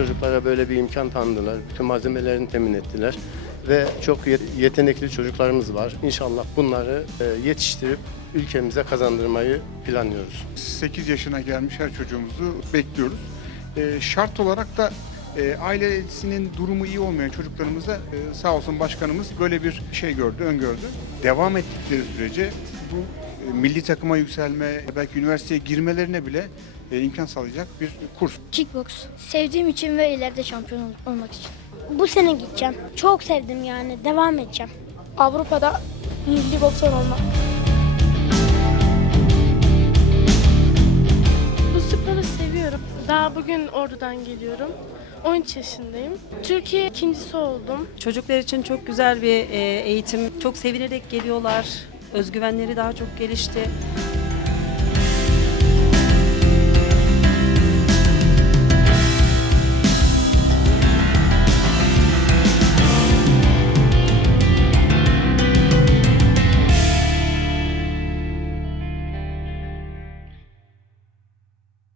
çocuklara böyle bir imkan tanıdılar. Bütün malzemelerini temin ettiler. Ve çok yetenekli çocuklarımız var. İnşallah bunları yetiştirip ülkemize kazandırmayı planlıyoruz. 8 yaşına gelmiş her çocuğumuzu bekliyoruz. Şart olarak da ailesinin durumu iyi olmayan çocuklarımıza sağ olsun başkanımız böyle bir şey gördü, öngördü. Devam ettikleri sürece bu milli takıma yükselme, belki üniversiteye girmelerine bile e, imkan sağlayacak bir kurs. Kickbox. Sevdiğim için ve ileride şampiyon olmak için. Bu sene gideceğim. Çok sevdim yani. Devam edeceğim. Avrupa'da milli boksör olmak. Bu sporu seviyorum. Daha bugün ordudan geliyorum. 10 yaşındayım. Türkiye ikincisi oldum. Çocuklar için çok güzel bir eğitim. Çok sevinerek geliyorlar. Özgüvenleri daha çok gelişti.